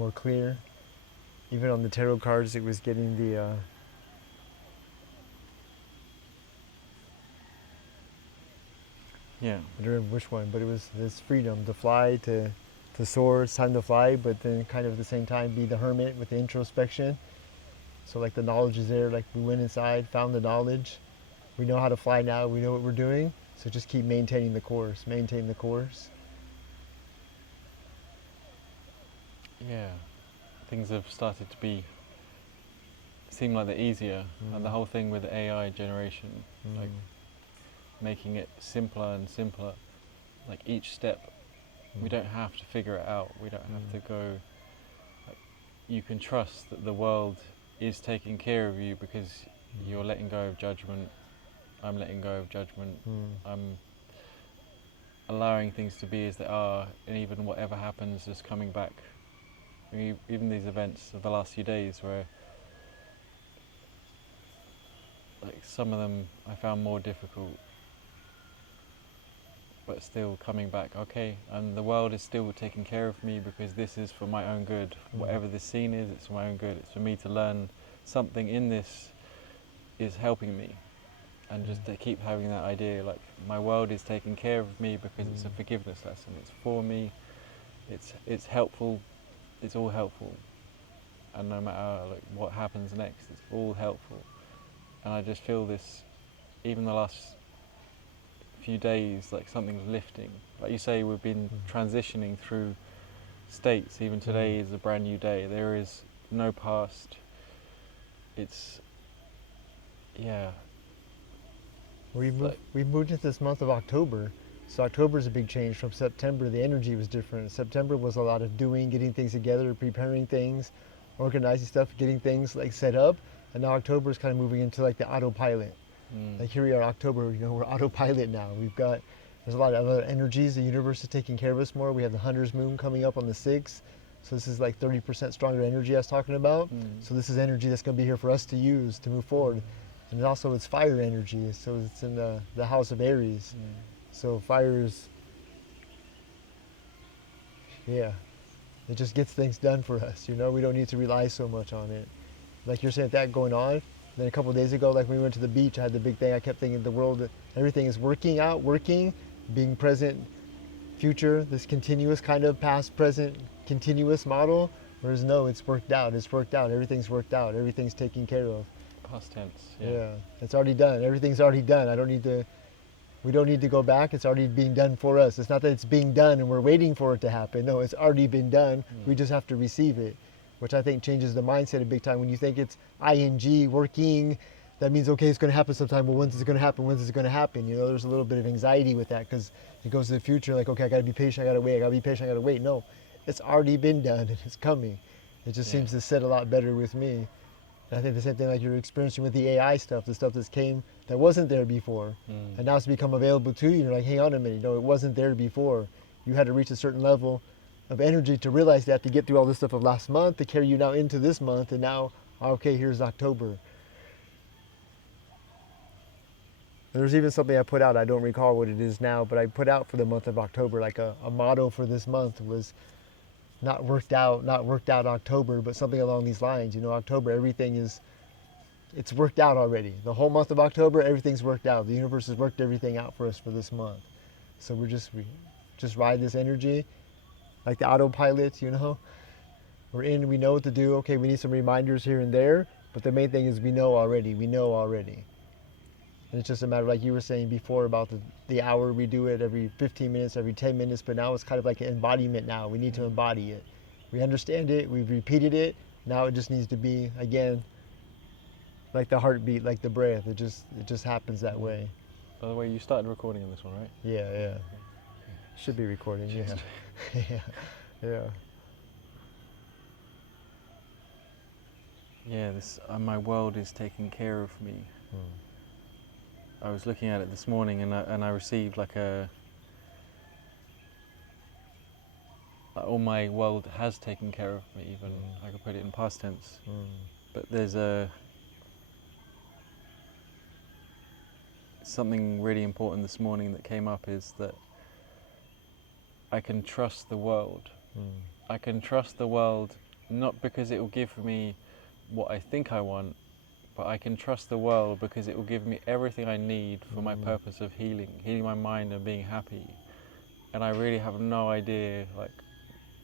more clear. Even on the tarot cards, it was getting the Yeah. I don't remember which one, but it was this freedom to fly, to soar. It's time to fly, but then kind of at the same time be the hermit with the introspection. So like the knowledge is there. Like we went inside, found the knowledge. We know how to fly now. We know what we're doing. So just keep maintaining the course. Maintain the course. Yeah. Things have started to seem like they're easier, and the whole thing with AI generation, like making it simpler and simpler. Like each step, we don't have to figure it out. We don't have to go. Like, you can trust that the world is taking care of you because you're letting go of judgment. I'm letting go of judgment. I'm allowing things to be as they are, and even whatever happens, just coming back. I mean, even these events of the last few days, where like some of them I found more difficult, but still coming back, okay, and the world is still taking care of me because this is for my own good. Whatever this scene is, it's for my own good. It's for me to learn something in this is helping me. And just to keep having that idea, like my world is taking care of me because it's a forgiveness lesson. It's for me. It's helpful. It's all helpful. And no matter like what happens next, it's all helpful. And I just feel this, even the last few days, like something's lifting. Like you say, we've been transitioning through states. Even today is a brand new day. There is no past. It's, yeah. We moved into this month of October. So October is a big change from September. The energy was different. September was a lot of doing, getting things together, preparing things, organizing stuff, getting things like set up. And now October is kind of moving into like the autopilot. Like here we are, October. We're autopilot now. There's a lot of other energies. The universe is taking care of us more. We have the Hunter's Moon coming up on the 6th. So this is like 30% stronger energy I was talking about. So this is energy that's going to be here for us to use to move forward. And also it's fire energy. So it's in the house of Aries. So fire is, yeah, it just gets things done for us. We don't need to rely so much on it. Like you're saying, that going on. Then a couple of days ago, like when we went to the beach, I had the big thing. I kept thinking the world, everything is working out, working, being present, future, this continuous kind of past, present, continuous model. Whereas no, it's worked out. It's worked out. Everything's worked out. Everything's taken care of. Past tense, Yeah, it's already done. Everything's already done. We don't need to go back. It's already being done for us. It's not that it's being done and we're waiting for it to happen. No, it's already been done. We just have to receive it, which I think changes the mindset a big time. When you think it's ing, working, that means, okay, it's going to happen sometime. Well, when's it going to happen? When's it going to happen? There's a little bit of anxiety with that because it goes to the future. Like, okay, I got to be patient. I got to wait. I got to be patient. I got to wait. No, it's already been done and it's coming. It just seems to sit a lot better with me. And I think the same thing like you're experiencing with the AI stuff, the stuff that wasn't there before. And now it's become available to you. You're like, hang on a minute, no, it wasn't there before. You had to reach a certain level of energy to realize that, to get through all this stuff of last month, to carry you now into this month, and now, okay, here's October. There's even something I put out, I don't recall what it is now, but I put out for the month of October, like a motto for this month was not worked out October, but something along these lines. October, it's worked out already. The whole month of October, everything's worked out. The universe has worked everything out for us for this month. So we just ride this energy, like the autopilot. We're in, we know what to do. Okay, we need some reminders here and there, but the main thing is we know already. And it's just a matter, like you were saying before, about the hour. We do it every 15 minutes, every 10 minutes, but now it's kind of like an embodiment now. We need to embody it. We understand it, we've repeated it. Now it just needs to be, again, like the heartbeat, like the breath. It just happens that way. By the way, you started recording on this one, right? Yeah. Should be recording, yeah. Yeah. Yeah, my world is taking care of me. I was looking at it this morning, and I received like all my world has taken care of me. Even I could put it in past tense. But there's something really important this morning that came up, is that I can trust the world. I can trust the world not because it will give me what I think I want, but I can trust the world because it will give me everything I need for my purpose of healing my mind and being happy. And I really have no idea like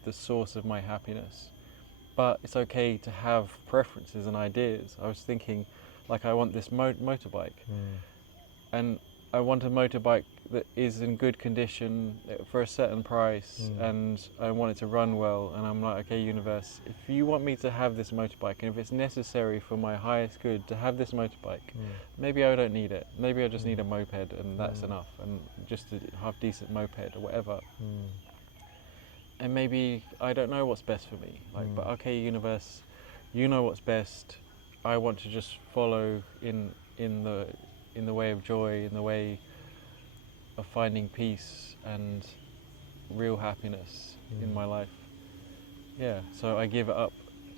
the source of my happiness. But it's okay to have preferences and ideas. I was thinking, like, I want this motorbike, and I want a motorbike that is in good condition for a certain price, and I want it to run well. And I'm like, okay, universe, if you want me to have this motorbike, and if it's necessary for my highest good to have this motorbike, maybe I don't need it. Maybe I just need a moped, and that's enough, and just a half decent moped or whatever. And maybe I don't know what's best for me. Like, but okay, universe, you know what's best. I want to just follow in the way of joy, in the way of finding peace and real happiness in my life. Yeah, so I give it up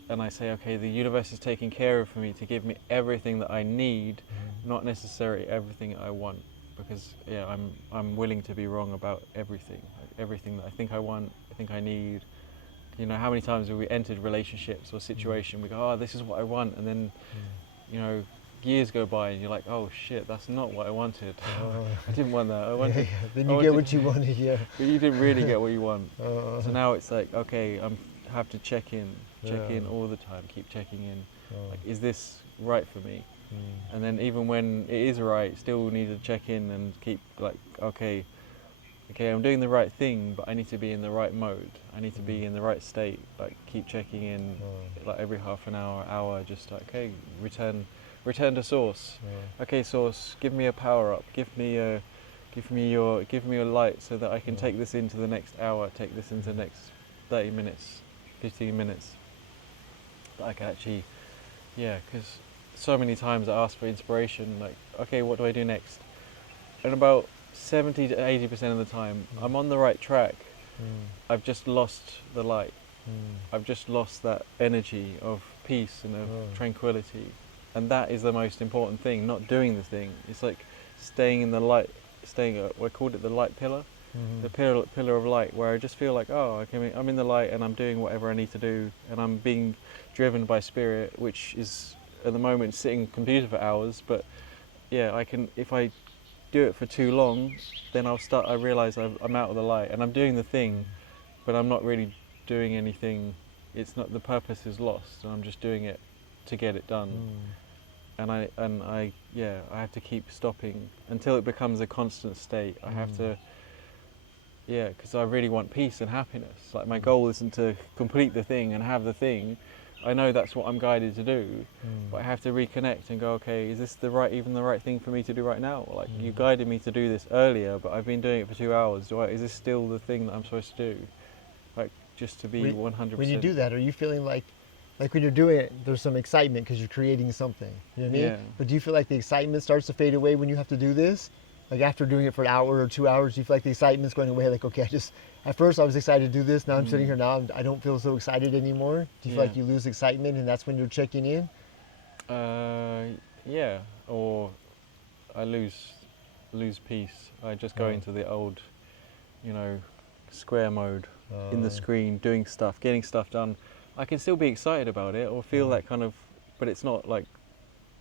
and I say, okay, the universe is taking care of me to give me everything that I need, not necessarily everything I want. Because yeah, I'm willing to be wrong about everything. Like, everything that I think I want, I think I need. You know, how many times have we entered relationships or situation, we go, oh, this is what I want, and then, you know, years go by and you're like, oh shit, that's not what I wanted. I didn't want that. I wanted. Then you get what you wanted, yeah. But you didn't really get what you want. So now it's like, okay, I have to check in all the time, keep checking in. Like, is this right for me? And then even when it is right, still need to check in and keep like, okay, I'm doing the right thing, but I need to be in the right mode. I need to be in the right state. Like, keep checking in, like every half an hour, just like, okay, return to source. Okay, source, give me a power up. Give me a light so that I can take this into the next hour. Take this into the next 30 minutes, 15 minutes. That I can actually, because so many times I ask for inspiration, like, okay, what do I do next? And about 70 to 80% of the time, I'm on the right track. I've just lost the light. I've just lost that energy of peace and of tranquility. And that is the most important thing, not doing the thing. It's like staying in the light, I called it the light pillar, the pillar of light, where I just feel like, oh, okay, I'm in the light and I'm doing whatever I need to do, and I'm being driven by spirit, which is at the moment sitting computer for hours. But yeah, I can, if I do it for too long, then I realize I'm out of the light and I'm doing the thing, but I'm not really doing anything. It's not, the purpose is lost, and I'm just doing it to get it done. And I have to keep stopping until it becomes a constant state. I have to, because I really want peace and happiness. Like, my goal isn't to complete the thing and have the thing. I know that's what I'm guided to do, but I have to reconnect and go, okay, is this the right thing for me to do right now? Or like, you guided me to do this earlier, but I've been doing it for 2 hours. Is this still the thing that I'm supposed to do? Like, just to be 100%. When you do that, are you feeling like when you're doing it, there's some excitement because you're creating something, you know what I mean? Yeah. But do you feel like the excitement starts to fade away when you have to do this? Like, after doing it for an hour or 2 hours, do you feel like the excitement's going away? Like, okay, at first I was excited to do this, now I'm sitting here now, I don't feel so excited anymore. Do you feel like you lose excitement and that's when you're checking in? Yeah, or I lose peace. I just go into the old, square mode in the screen, doing stuff, getting stuff done. I can still be excited about it or feel that kind of, but it's not like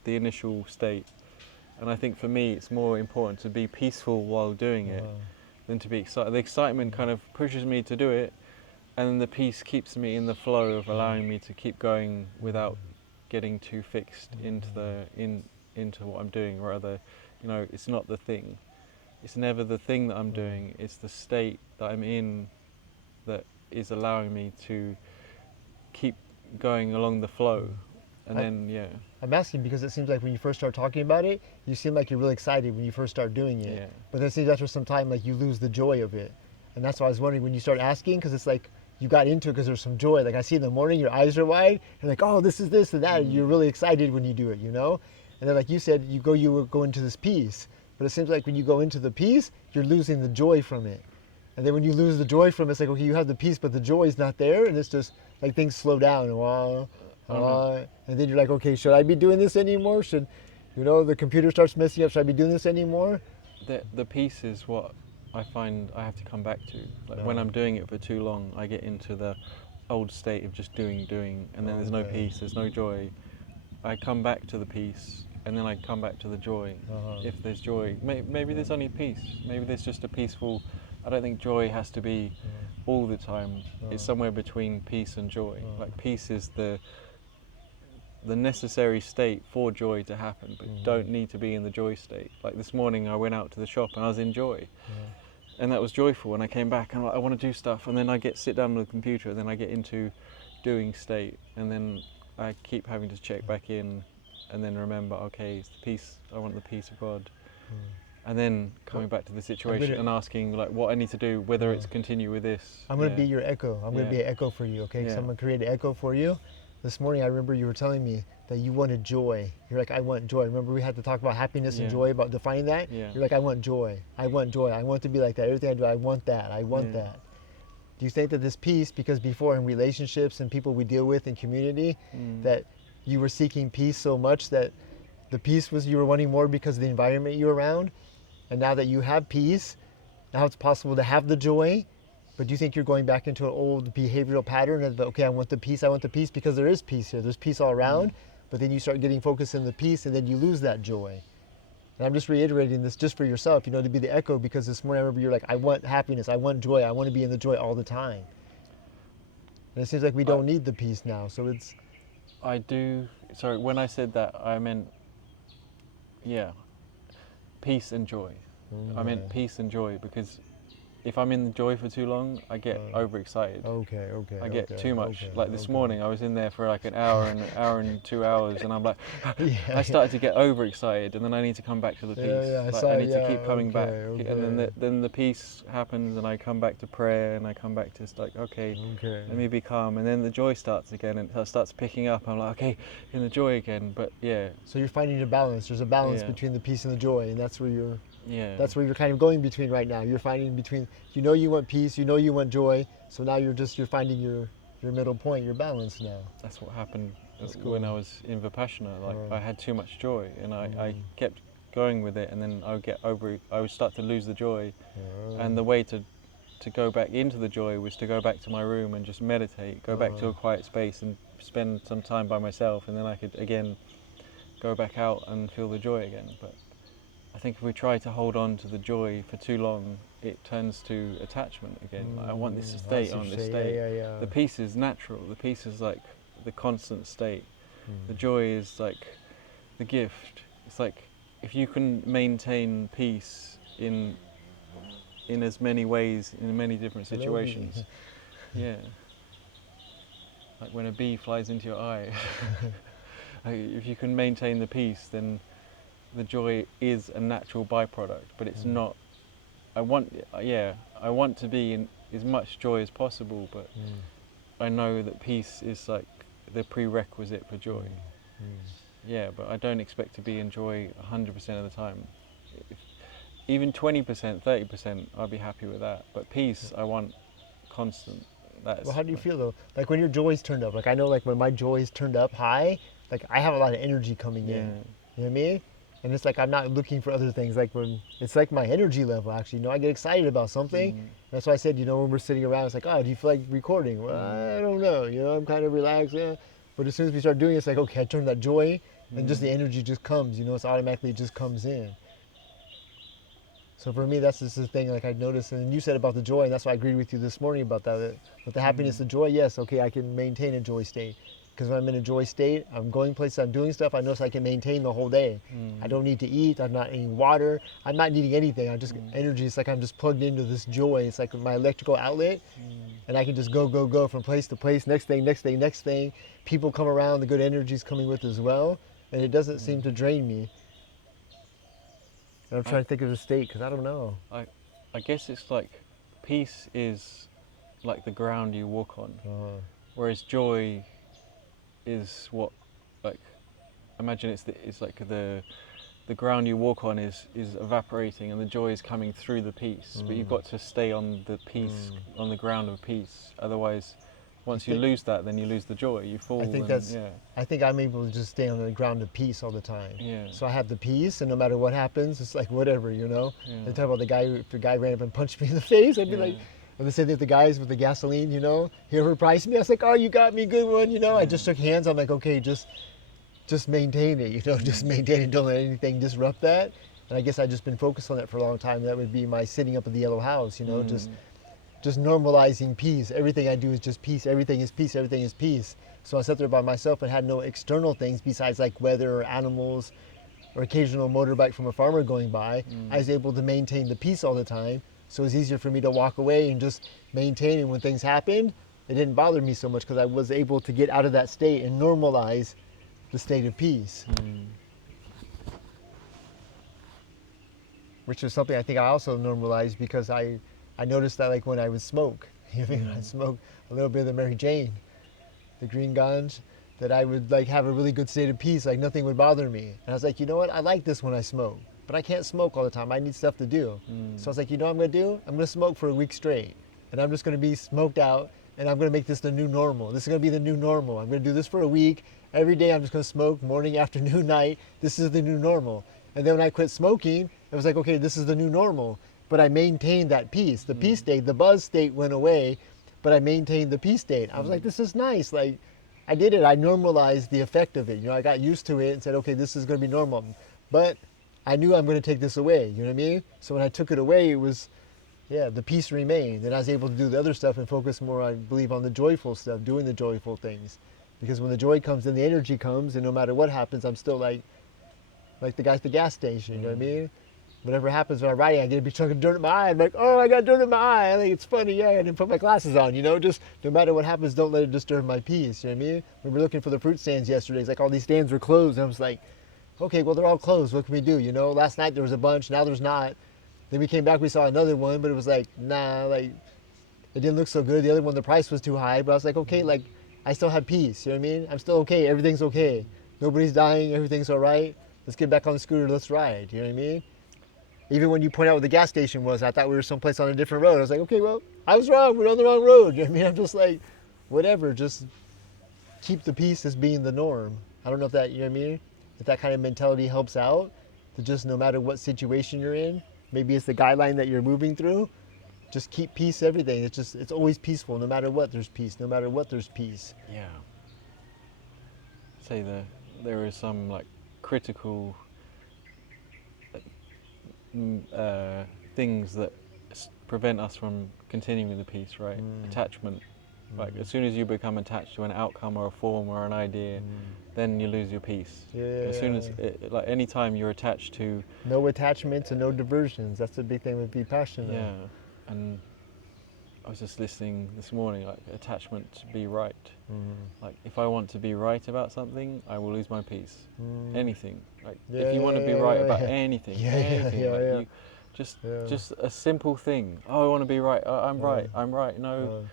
the initial state. And I think for me, it's more important to be peaceful while doing it than to be excited. The excitement kind of pushes me to do it, and then the peace keeps me in the flow of allowing me to keep going without getting too fixed into what I'm doing. Rather, it's not the thing. It's never the thing that I'm doing. It's the state that I'm in that is allowing me to keep going along the flow. And I'm asking because it seems like when you first start talking about it, you seem like you're really excited when you first start doing it. Yeah. But then it seems after some time, like, you lose the joy of it. And that's why I was wondering when you start asking, because it's like you got into it because there's some joy. Like, I see in the morning, your eyes are wide, and like, oh, this is this and that. And you're really excited when you do it, And then, like you said, you go into this peace. But it seems like when you go into the peace, you're losing the joy from it. And then when you lose the joy from it, it's like, okay, you have the peace, but the joy is not there. And it's just like things slow down. And then you're like, okay, should I be doing this anymore? Should, the computer starts messing up. Should I be doing this anymore? The peace is what I find I have to come back to. Like, when I'm doing it for too long, I get into the, old state of just doing, and then there's no Okay. peace, there's no joy. I come back to the peace, and then I come back to the joy. Uh-huh. If there's joy, maybe there's only peace. Maybe there's just a peaceful. I don't think joy has to be all the time. It's somewhere between peace and joy. Like peace is the necessary state for joy to happen, but you don't need to be in the joy state. Like this morning, I went out to the shop and I was in joy, and that was joyful. And I came back and I'm like, I want to do stuff, and then I sit down on the computer, and then I get into doing state, and then I keep having to check back in, and then remember, okay, it's the peace. I want the peace of God, and then coming back to the situation and asking like what I need to do, whether it's continue with this. I'm going to be your echo. I'm going to be an echo for you, okay? So I'm going to create an echo for you. This morning, I remember you were telling me that you wanted joy. You're like, I want joy. Remember we had to talk about happiness and joy, about defining that? Yeah. You're like, I want joy. I want joy. I want to be like that. Everything I do, I want that. I want that. Do you think that this peace, because before in relationships and people we deal with in community, that you were seeking peace so much that the peace was you were wanting more because of the environment you were around, and now that you have peace, now it's possible to have the joy, but do you think you're going back into an old behavioral pattern of, okay, I want the peace because there is peace here. There's peace all around, but then you start getting focused in the peace and then you lose that joy. And I'm just reiterating this just for yourself, to be the echo, because this morning I remember you're like, I want happiness, I want joy, I want to be in the joy all the time. And it seems like we don't need the peace now, so it's... I do, sorry, when I said that, I meant, peace and joy. I meant peace and joy, because if I'm in the joy for too long, I get overexcited. Okay. I get too much. Like this morning, I was in there for like an hour and 2 hours, and I'm like, I started to get overexcited, and then I need to come back to the peace. I need to keep coming back, and then the peace happens, and I come back to prayer, and I come back to like, okay, let me be calm, and then the joy starts again, and it starts picking up. I'm like, okay, in the joy again, but yeah. So you're finding a balance. There's a balance between the peace and the joy, and that's where you're. Yeah. That's where you're kind of going between right now. You're finding between, you want peace, you want joy. So now you're finding your middle point, your balance now. That's what happened when I was in Vipassana. Like I had too much joy, and I kept going with it, and then I would start to lose the joy. And the way to go back into the joy was to go back to my room and just meditate, go back to a quiet space and spend some time by myself, and then I could again go back out and feel the joy again. But I think if we try to hold on to the joy for too long, it turns to attachment again. Like, I want this state, I want this state. Yeah. The peace is natural. The peace is like the constant state. The joy is like the gift. It's like if you can maintain peace in as many ways, in many different situations. Yeah. Like when a bee flies into your eye. If you can maintain the peace, then the joy is a natural byproduct, but it's not. I want to be in as much joy as possible, but I know that peace is like the prerequisite for joy. Yeah, but I don't expect to be in joy 100% of the time. Even 20%, 30%, I'll be happy with that. But peace, I want constant. Well, how do you feel though? Like when your joy's turned up, like I know like when my joy's turned up high, like I have a lot of energy coming in. You know what I mean? And it's like I'm not looking for other things. Like when it's like my energy level actually. I get excited about something. That's why I said, when we're sitting around, it's like, oh, do you feel like recording? Well, I don't know. I'm kind of relaxed. Yeah. But as soon as we start doing it, it's like, okay, I turn that joy, and just the energy just comes. It's automatically just comes in. So for me, that's just the thing. Like I noticed, and you said about the joy, and that's why I agreed with you this morning about that. With the happiness, the joy, yes, okay, I can maintain a joy state. Because when I'm in a joy state, I'm going places, I'm doing stuff, I notice I can maintain the whole day. I don't need to eat, I'm not eating water, I'm not needing anything. I'm just, energy, it's like I'm just plugged into this joy. It's like my electrical outlet, and I can just go from place to place, next thing. People come around, the good energy's coming with as well, and it doesn't seem to drain me. And I'm trying to think of the state, because I don't know. I guess it's like, peace is like the ground you walk on, whereas joy is what, like, imagine it's like the ground you walk on is evaporating, and the joy is coming through the peace. But you've got to stay on the peace, on the ground of peace. Otherwise, once you lose that, then you lose the joy. You fall. I think I'm able to just stay on the ground of peace all the time. Yeah. So I have the peace, and no matter what happens, it's like whatever, They talk about the guy. If the guy ran up and punched me in the face, I'd be like, Or the same thing with the guys with the gasoline, you know, he overpriced me. I was like, oh, you got me, good one, you know. I just shook hands. I'm like, okay, just maintain it, you know, just maintain it. Don't let anything disrupt that. And I guess I've just been focused on that for a long time. That would be my sitting up at the yellow house, you know, just normalizing peace. Everything I do is just peace. Everything is peace. Everything is peace. So I sat there by myself and had no external things besides like weather or animals or occasional motorbike from a farmer going by. I was able to maintain the peace all the time. So it was easier for me to walk away and just maintain. And when things happened, it didn't bother me so much because I was able to get out of that state and normalize the state of peace. Which was something I think I also normalized because I noticed that like when I would smoke, you know what I mean? I'd smoke a little bit of the Mary Jane, the green ganj, that I would like have a really good state of peace, like nothing would bother me. And I was like, you know what? I like this when I smoke, but I can't smoke all the time. I need stuff to do. So I was like, you know what I'm gonna do? I'm gonna smoke for a week straight. And I'm just gonna be smoked out and I'm gonna make this the new normal. This is gonna be the new normal. I'm gonna do this for a week. Every day I'm just gonna smoke morning, afternoon, night. This is the new normal. And then when I quit smoking, it was like, okay, this is the new normal. But I maintained that peace. The peace state, the buzz state went away, but I maintained the peace state. I was like, this is nice. Like, I did it. I normalized the effect of it. You know, I got used to it and said, okay, this is going to be normal. But I knew I'm going to take this away. You know what I mean? So when I took it away, it was, yeah, the peace remained. And I was able to do the other stuff and focus more, I believe, on the joyful stuff, doing the joyful things. Because when the joy comes, then the energy comes, and no matter what happens, I'm still like the guy at the gas station. You know what I mean? Whatever happens when I'm riding, I get a big chunk of dirt in my eye. I'm like, oh, I got dirt in my eye. I think it's funny. Yeah, I didn't put my glasses on, you know? Just no matter what happens, don't let it disturb my peace. You know what I mean? We were looking for the fruit stands yesterday. It's like all these stands were closed. And I was like, okay, well, they're all closed. What can we do? You know, last night there was a bunch. Now there's not. Then we came back, we saw another one, but it was like, nah, like, it didn't look so good. The other one, the price was too high. But I was like, okay, like, I still have peace. You know what I mean? I'm still okay. Everything's okay. Nobody's dying. Everything's all right. Let's get back on the scooter. Let's ride. You know what I mean? Even when you point out where the gas station was, I thought we were someplace on a different road. I was like, okay, well, I was wrong. We're on the wrong road. You know what I mean? I'm just like, whatever. Just keep the peace as being the norm. I don't know if that, you know what I mean? If that kind of mentality helps out, to just no matter what situation you're in, maybe it's the guideline that you're moving through, just keep peace, everything. It's always peaceful. No matter what, there's peace. No matter what, there's peace. Yeah. Say there is some like critical things that prevent us from continuing the peace, right? Attachment. Like as soon as you become attached to an outcome or a form or an idea, then you lose your peace. Yeah. As soon as, like any time you're attached to... No attachments and no diversions. That's the big thing with Vipassana. Yeah, and I was just listening this morning, like attachment to be right. Like if I want to be right about something, I will lose my peace. Anything. Like if you want to be right about anything, anything. Just a simple thing. Oh, I want to be right. I'm right. I'm right. No.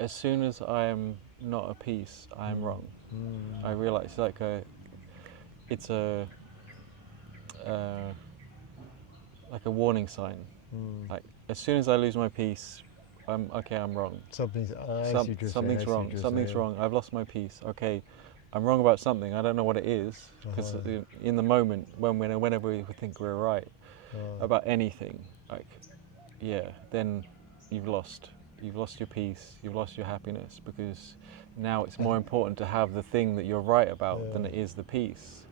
As soon as I am not at peace, I am wrong. I realize it's a warning sign. Like as soon as I lose my peace, I'm wrong. Something's wrong. Something's wrong. I've lost my peace. Okay, I'm wrong about something. I don't know what it is because in the moment, whenever we think we're right about anything, like then you've lost your peace. You've lost your happiness because now it's more important to have the thing that you're right about than it is the peace.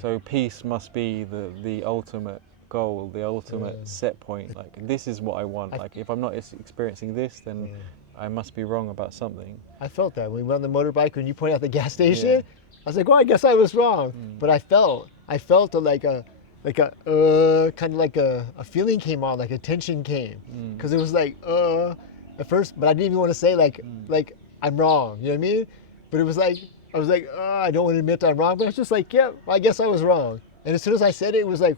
So peace must be the ultimate goal, the ultimate set point. Like this is what I want. Like if I'm not experiencing this, then I must be wrong about something. I felt that when we went on the motorbike, when you pointed out the gas station, I was like, well, I guess I was wrong. But I felt like a kind of like a feeling came on, like a tension came, because it was like at first, but I didn't even want to say like I'm wrong. You know what I mean? But it was like I was like, I don't want to admit I'm wrong, but I was just like, yeah, well, I guess I was wrong. And as soon as I said it, it was like.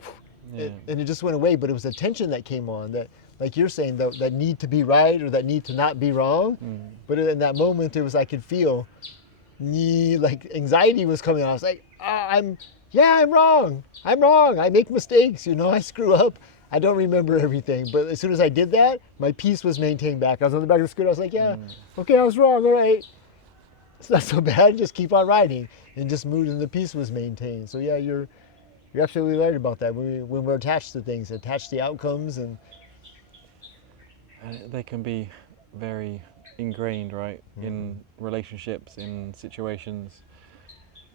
And it just went away, but it was a tension that came on that, like you're saying, that need to be right or that need to not be wrong. But in that moment, it was I could feel, like anxiety was coming on. I was like, I'm wrong. I'm wrong. I make mistakes. You know, I screw up. I don't remember everything. But as soon as I did that, my peace was maintained back. I was on the back of the scooter. I was like, okay, I was wrong. All right. It's not so bad. Just keep on riding, and just moved, and the peace was maintained. So yeah, you're absolutely right about that. When we're attached to things, attached to the outcomes, and And they can be very ingrained, right, in relationships, in situations,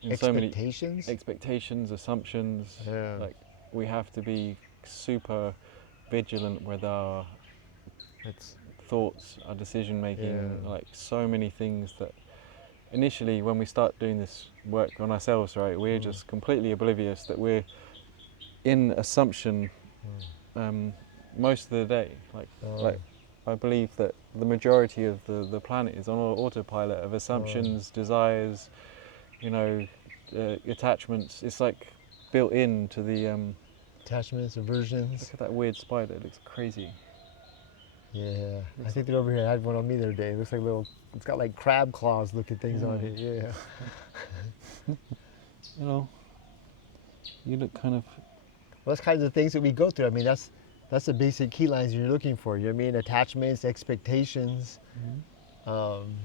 in so many Expectations. expectations, assumptions. Yeah. Like, we have to be super vigilant with our It's thoughts, our decision making, yeah. like so many things that initially when we start doing this work on ourselves, right, we're Mm. just completely oblivious that we're in assumption um, most of the day. Like I believe that the majority of the planet is on autopilot of assumptions, desires, you know, attachments. It's like built into the. Attachments, Look aversions. at that weird spider. It looks crazy. Yeah. I Looks think they're over here. I had one on me the other day. It looks like little. It's got like crab claws looking things on it. Yeah. You know, you look kind of. Well, that's kinds of things that we go through. I mean, that's the basic key lines you're looking for. You know what I mean? Attachments, expectations, um,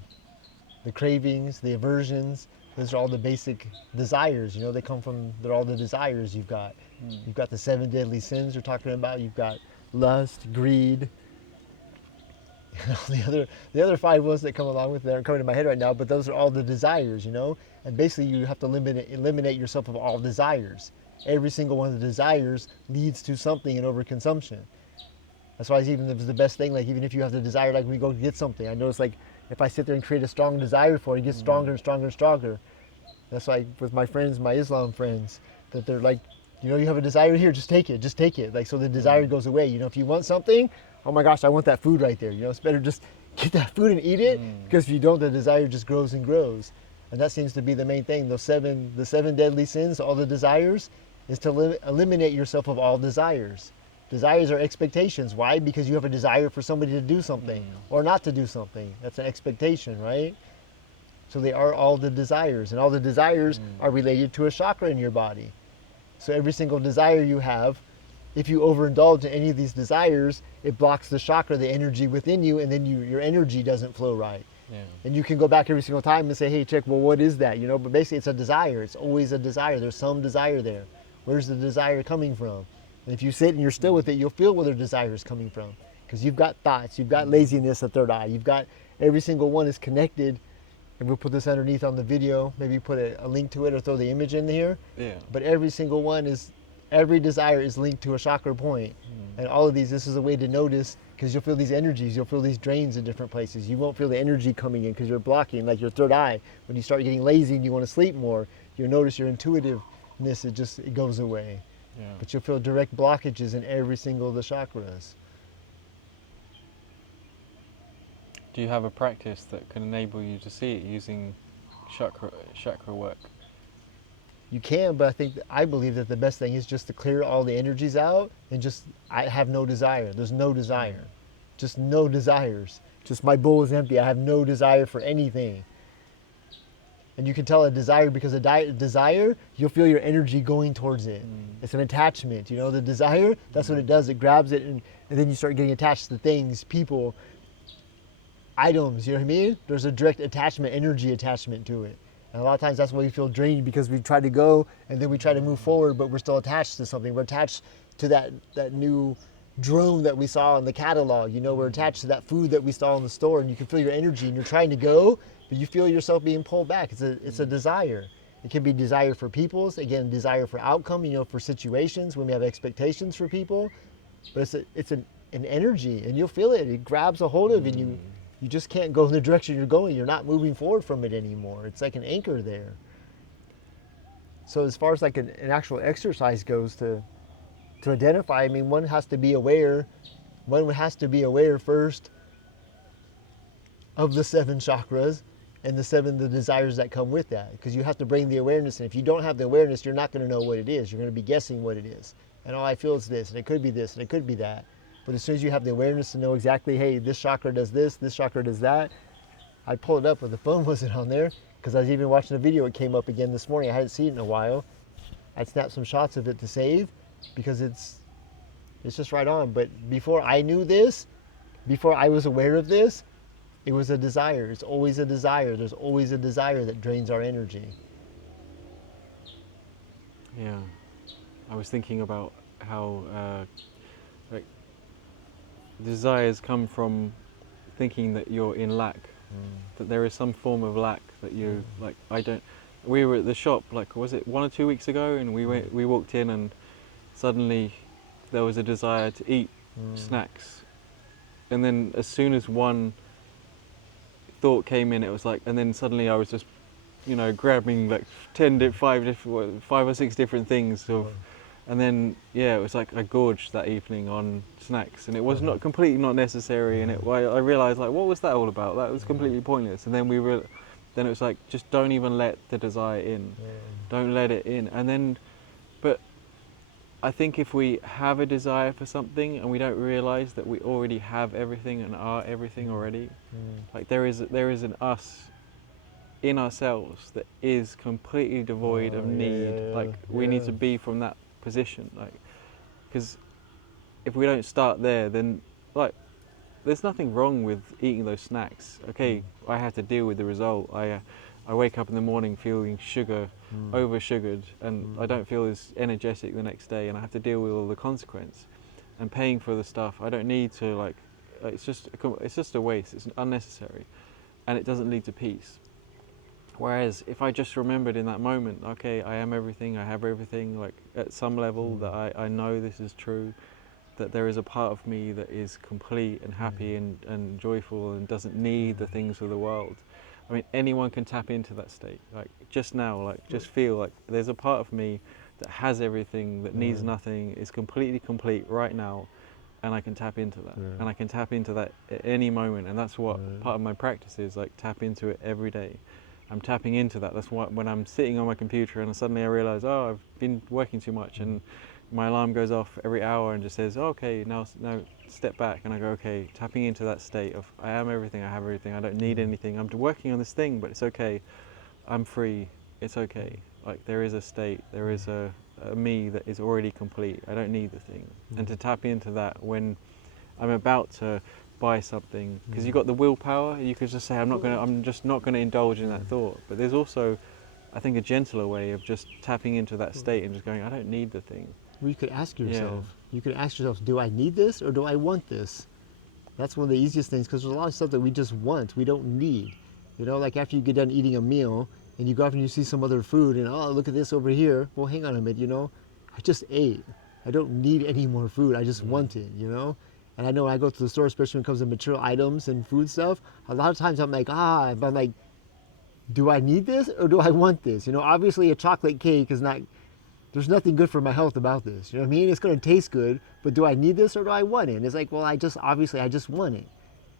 the cravings, the aversions. Those are all the basic desires. You know, they're all the desires you've got. You've got the 7 deadly sins you're talking about. You've got lust, greed. The other 5 ones that come along with it aren't coming to my head right now, but those are all the desires, you know? And basically you have to eliminate yourself of all desires. Every single one of the desires leads to something in overconsumption. That's why even if it's the best thing, like even if you have the desire, like when we go get something, I notice like if I sit there and create a strong desire for it, it gets stronger and stronger and stronger. That's like with my friends, my Islam friends, that they're like, you know, you have a desire here, just take it, just take it. Like so the desire goes away. You know, if you want something, oh my gosh, I want that food right there. You know, it's better just get that food and eat it because if you don't, the desire just grows and grows. And that seems to be the main thing. The 7 deadly sins, all the desires, is to eliminate yourself of all desires. Desires are expectations. Why? Because you have a desire for somebody to do something or not to do something. That's an expectation, right? So they are all the desires, and all the desires are related to a chakra in your body. So every single desire you have, if you overindulge in any of these desires, it blocks the chakra, the energy within you, and then your energy doesn't flow right. Yeah. And you can go back every single time and say, hey, check, well, what is that? You know, but basically it's a desire. It's always a desire. There's some desire there. Where's the desire coming from? And if you sit and you're still with it, you'll feel where the desire is coming from. Because you've got thoughts, you've got laziness, a third eye. You've got every single one is connected. And we'll put this underneath on the video, maybe put a link to it or throw the image in here. Yeah. But every single one every desire is linked to a chakra point. And all of these, this is a way to notice, because you'll feel these energies, you'll feel these drains in different places. You won't feel the energy coming in because you're blocking, like your third eye. When you start getting lazy and you want to sleep more, you'll notice your intuitiveness, it goes away. Yeah. But you'll feel direct blockages in every single of the chakras. Do you have a practice that can enable you to see it using chakra work? You can, but I believe that the best thing is just to clear all the energies out and I have no desire. There's no desire. Just no desires. Just my bowl is empty. I have no desire for anything. And you can tell a desire because a desire, you'll feel your energy going towards it. It's an attachment. You know, the desire, that's what it does. It grabs it and then you start getting attached to things, people, items, you know what I mean? There's a direct attachment, energy attachment to it. And a lot of times that's why we feel drained because we try to go and then we try to move forward, but we're still attached to something. We're attached to that new drone that we saw in the catalog. You know, we're attached to that food that we saw in the store and you can feel your energy and you're trying to go, but you feel yourself being pulled back. It's a desire. It can be desire for people's, again, desire for outcome, you know, for situations when we have expectations for people, but it's an energy and you'll feel it. It grabs a hold of you and you just can't go in the direction you're going. You're not moving forward from it anymore. It's like an anchor there. So as far as like an actual exercise goes to identify, I mean, one has to be aware first of the 7 chakras and the desires that come with that. Because you have to bring the awareness in. If you don't have the awareness, you're not going to know what it is. You're going to be guessing what it is. And all I feel is this, and it could be this, and it could be that. But as soon as you have the awareness to know exactly, hey, this chakra does this chakra does that, I pulled it up, but the phone wasn't on there because I was even watching a video. It came up again this morning. I hadn't seen it in a while. I snapped some shots of it to save because it's just right on. But before I knew this, before I was aware of this, it was a desire. It's always a desire. There's always a desire that drains our energy. Yeah. I was thinking about how like desires come from thinking that you're in lack, that there is some form of lack that you like. I don't. We were at the shop, like, was it 1 or 2 weeks ago, and we walked in, and suddenly there was a desire to eat snacks, and then as soon as one thought came in, it was like, and then suddenly I was just, grabbing like 5 or 6 different things and then it was like I gorged that evening on snacks, and it was not completely not necessary, and I realized, like, what was that all about? That was completely pointless. And then then it was like, just don't even let the desire in, don't let it in. And then, but I think if we have a desire for something and we don't realize that we already have everything and are everything already, like there is an us in ourselves that is completely devoid of need. We need to be from that position, like, because if we don't start there, then like there's nothing wrong with eating those snacks. Okay, I have to deal with the result. I wake up in the morning feeling over sugared, and I don't feel as energetic the next day, and I have to deal with all the consequence and paying for the stuff. I don't need to, like, it's just a waste. It's unnecessary, and it doesn't lead to peace. Whereas if I just remembered in that moment, okay, I am everything, I have everything, like at some level that I know this is true, that there is a part of me that is complete and happy and joyful and doesn't need the things of the world. I mean, anyone can tap into that state. Like just now, like just feel like there's a part of me that has everything, that needs nothing, is completely complete right now, and I can tap into that. And I can tap into that at any moment, and that's what part of my practice is, like tap into it every day. I'm tapping into that. That's what, when I'm sitting on my computer and suddenly I realize, oh, I've been working too much, and my alarm goes off every hour and just says, oh, okay, now step back, and I go, okay, tapping into that state of I am everything, I have everything, I don't need anything, I'm working on this thing, but it's okay, I'm free, it's okay. Like there is a state, there is a me that is already complete, I don't need the thing. And to tap into that when I'm about to buy something, because you've got the willpower, you could just say, I'm just not gonna indulge in that thought. But there's also, I think, a gentler way of just tapping into that state and just going, I don't need the thing. Well, you could ask yourself, do I need this or do I want this? That's one of the easiest things, because there's a lot of stuff that we just want, we don't need. Like after you get done eating a meal and you go off and you see some other food and, oh, look at this over here. Well, hang on a minute, I just ate. I don't need any more food, I just want it, And I know when I go to the store, especially when it comes to material items and food stuff, a lot of times I'm like, but I'm like, do I need this or do I want this? Obviously a chocolate cake is not, there's nothing good for my health about this. You know what I mean? It's going to taste good, but do I need this or do I want it? And it's like, well, I just want it.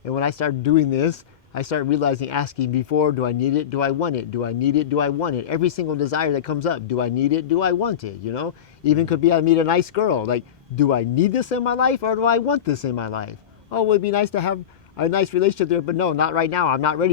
And when I start doing this, I start realizing, asking before, do I need it? Do I want it? Do I need it? Do I want it? Every single desire that comes up, do I need it? Do I want it? Even could be I meet a nice girl. Like, do I need this in my life or do I want this in my life? Oh, it would be nice to have a nice relationship there, but no, not right now. I'm not ready